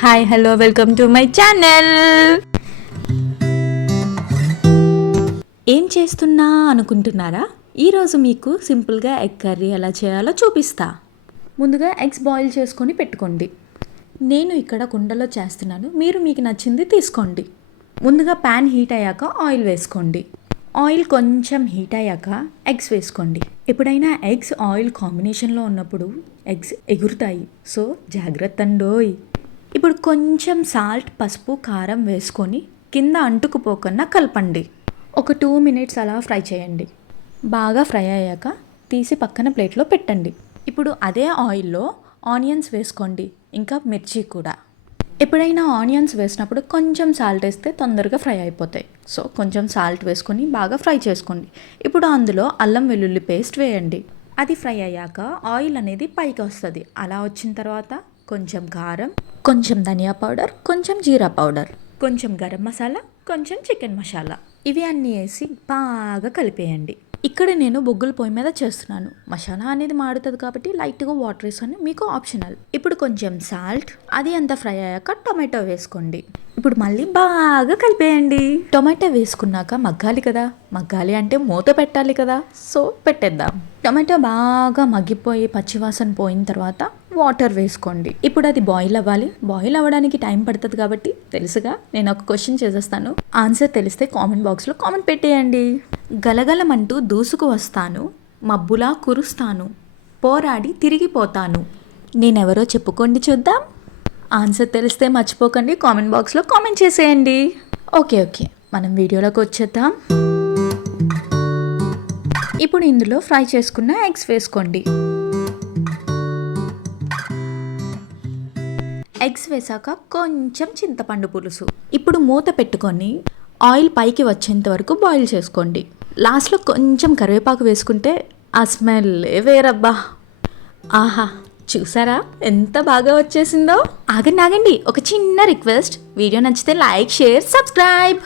Hi hello welcome to my channel. ఏం చేస్తున్నా అనుకుంటున్నారా? ఈరోజు మీకు సింపుల్గా ఎగ్ కర్రీ ఎలా చేయాలో చూపిస్తా. ముందుగా ఎగ్స్ బాయిల్ చేసుకొని పెట్టుకోండి. నేను ఇక్కడ కుండలో చేస్తున్నాను, మీరు మీకు నచ్చింది తీసుకోండి. ముందుగా ప్యాన్ హీట్ అయ్యాక ఆయిల్ వేసుకోండి. ఆయిల్ కొంచెం హీట్ అయ్యాక ఎగ్స్ వేసుకోండి. ఎప్పుడైనా ఎగ్స్ ఆయిల్ కాంబినేషన్లో ఉన్నప్పుడు ఎగ్స్ ఎగురుతాయి, సో జాగ్రత్త అండోయ్. ఇప్పుడు కొంచెం సాల్ట్, పసుపు, కారం వేసుకొని కింద అంటుకుపోకుండా కలపండి. ఒక 2 మినిట్స్ అలా ఫ్రై చేయండి. బాగా ఫ్రై అయ్యాక తీసి పక్కన ప్లేట్లో పెట్టండి. ఇప్పుడు అదే ఆయిల్లో ఆనియన్స్ వేసుకోండి, ఇంకా మిర్చి కూడా. ఎప్పుడైనా ఆనియన్స్ వేసినప్పుడు కొంచెం సాల్ట్ వేస్తే తొందరగా ఫ్రై అయిపోతాయి, సో కొంచెం సాల్ట్ వేసుకొని బాగా ఫ్రై చేసుకోండి. ఇప్పుడు అందులో అల్లం వెల్లుల్లి పేస్ట్ వేయండి. అది ఫ్రై అయ్యాక ఆయిల్ అనేది పైకి వస్తుంది. అలా వచ్చిన తర్వాత కొంచెం కారం, కొంచెం ధనియా పౌడర్, కొంచెం జీరా పౌడర్, కొంచెం గరం మసాలా, కొంచెం చికెన్ మసాలా, ఇవి అన్నీ వేసి బాగా కలిపేయండి. ఇక్కడ నేను బొగ్గుల పొయ్యి మీద చేస్తున్నాను. మసాలా అనేది మాడుతుంది కాబట్టి లైట్గా వాటర్ వేసుకొని, మీకు ఆప్షనల్. ఇప్పుడు కొంచెం సాల్ట్, అది అంతా ఫ్రై అయ్యాక టొమాటో వేసుకోండి. ఇప్పుడు మళ్ళీ బాగా కలిపేయండి. టొమాటో వేసుకున్నాక మగ్గాలి కదా, మగ్గాలి అంటే మూత పెట్టాలి కదా, సో పెట్టేద్దాం. టొమాటో బాగా మగ్గిపోయి పచ్చివాసన పోయిన తర్వాత వాటర్ వేసుకోండి. ఇప్పుడు అది బాయిల్ అవ్వాలి. బాయిల్ అవ్వడానికి టైం పడుతుంది కాబట్టి తెలుసుగా, నేను ఒక క్వశ్చన్ చేసేస్తాను. ఆన్సర్ తెలిస్తే కామెంట్ బాక్స్లో కామెంట్ పెట్టేయండి. గలగలమంటూ దూసుకు వస్తాను, మబ్బులా కురుస్తాను, పోరాడి తిరిగిపోతాను. నేనెవరో చెప్పుకోండి చూద్దాం. ఆన్సర్ తెలిస్తే మర్చిపోకండి కామెంట్ బాక్స్లో కామెంట్ చేసేయండి. ఓకే, మనం వీడియోలోకి వచ్చేద్దాం. ఇప్పుడు ఇందులో ఫ్రై చేసుకున్న ఎగ్స్ వేసుకోండి. ఎగ్స్ వేసాక కొంచెం చింతపండు పులుసు. ఇప్పుడు మూత పెట్టుకొని ఆయిల్ పైకి వచ్చేంత వరకు బాయిల్ చేసుకోండి. లాస్ట్లో కొంచెం కరివేపాకు వేసుకుంటే ఆ స్మెల్ వేరబ్బా. ఆహా, చూసారా ఎంత బాగా వచ్చేసిందో. ఆగండి, ఒక చిన్న రిక్వెస్ట్. వీడియో నచ్చితే లైక్, షేర్, సబ్స్క్రైబ్.